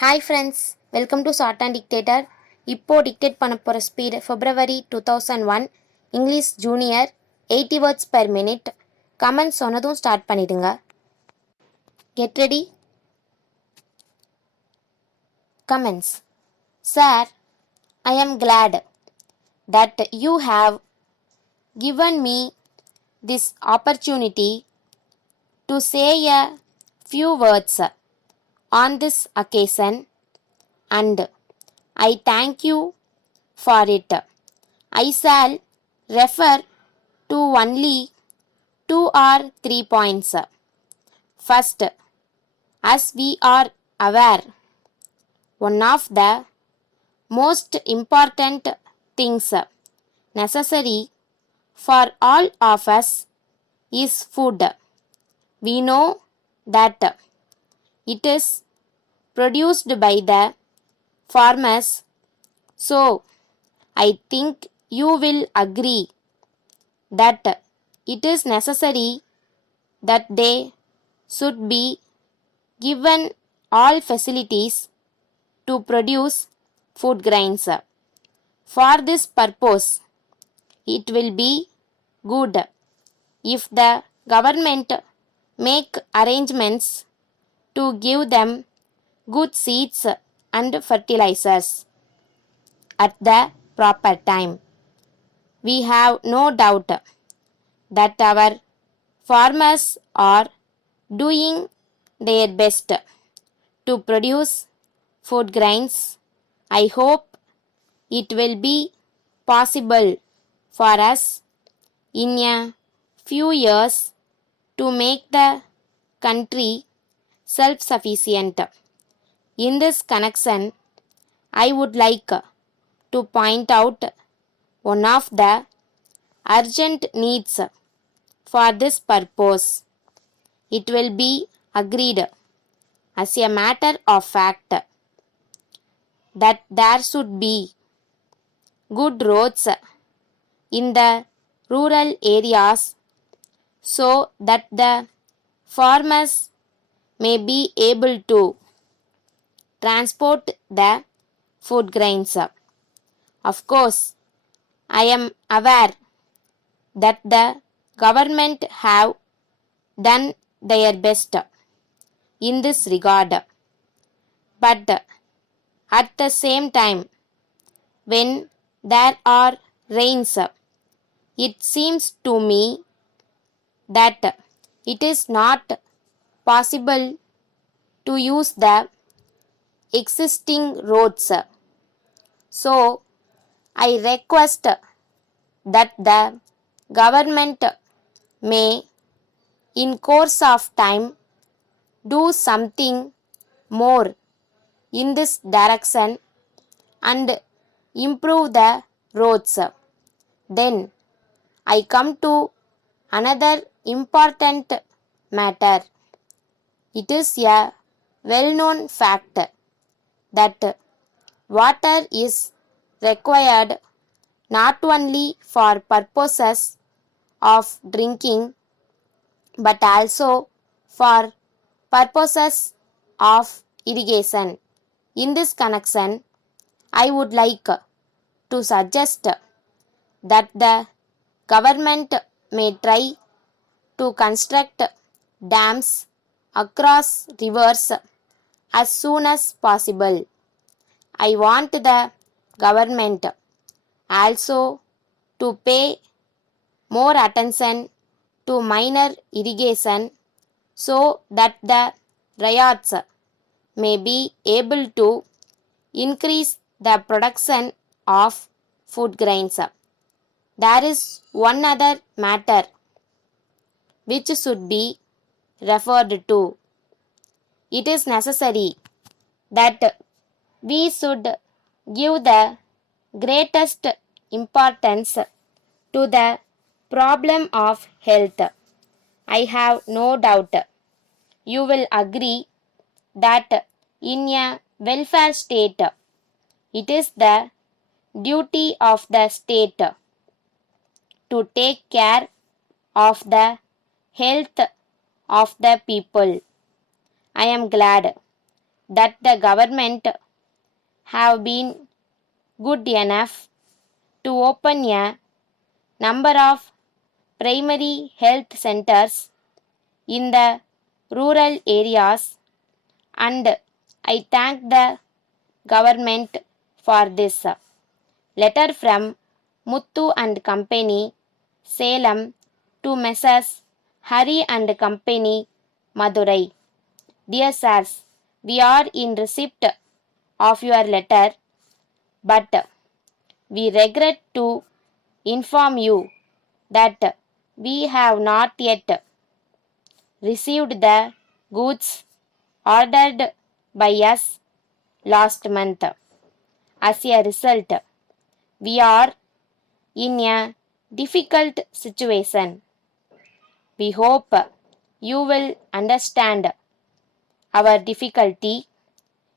Hi friends, welcome to short and dictator. இப்போது dictate பண்ண போகிற speed February 2001 English junior 80 words per minute. Comments சொன்னதும் start பண்ணிடுங்க. Get ready. Comments. Sir, I am glad that you have given me this opportunity to say a few words on this occasion, and I thank you for it. I shall refer to only 2 or 3 points. First, as we are aware, one of the most important things necessary for all of us is food. We know that it is produced by the farmers, so I think you will agree that it is necessary that they should be given all facilities to produce food grains. For this purpose, it will be good if the government make arrangements to give them good seeds and fertilizers at the proper time. We have no doubt that our farmers are doing their best to produce food grains. I hope it will be possible for us in a few years to make the country self-sufficient. In this connection, I would like to point out one of the urgent needs for this purpose. It will be agreed as a matter of fact that there should be good roads in the rural areas so that the farmers may be able to transport the food grains. Of course, I am aware that the government have done their best in this regard, but at the same time, when there are rains, it seems to me that it is not possible to use the existing roads. So, I request that the government may, in course of time, do something more in this direction and improve the roads. Then I come to another important matter. It is a well-known fact that water is required not only for purposes of drinking but also for purposes of irrigation. In this connection, I would like to suggest that the government may try to construct dams across rivers as soon as possible. I want the government also to pay more attention to minor irrigation so that the ryots may be able to increase the production of food grains. There is one other matter which should be referred to. It is necessary that we should give the greatest importance to the problem of health. I have no doubt you will agree that in a welfare state, it is the duty of the state to take care of the health of the people. I am glad that the government have been good enough to open a number of primary health centers in the rural areas, and I thank the government for this. Letter from Muthu and Company, Salem, to Messrs. Hari and Company, Madurai. Dear sirs, we are in receipt of your letter, but we regret to inform you that we have not yet received the goods ordered by us last month. As a result, we are in a difficult situation. We hope you will understand our difficulty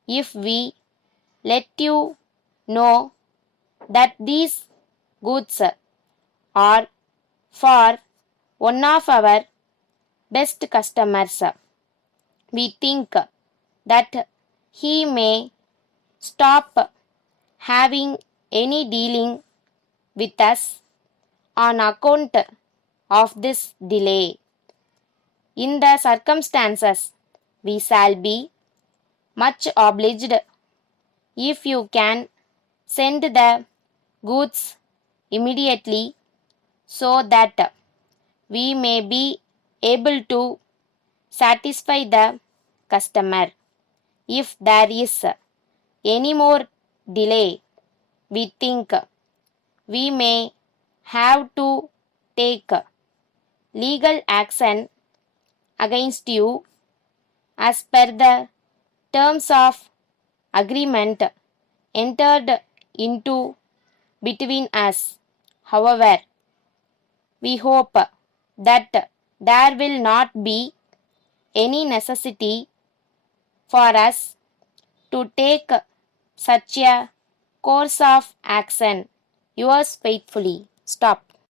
if we let you know that these goods are for one of our best customers. We think that he may stop having any dealing with us on account of this delay. In the circumstances, we shall be much obliged if you can send the goods immediately so that we may be able to satisfy the customer. If there is any more delay, we think we may have to take legal action against you as per the terms of agreement entered into between us. However, we hope that there will not be any necessity for us to take such a course of action. Yours faithfully. Stop.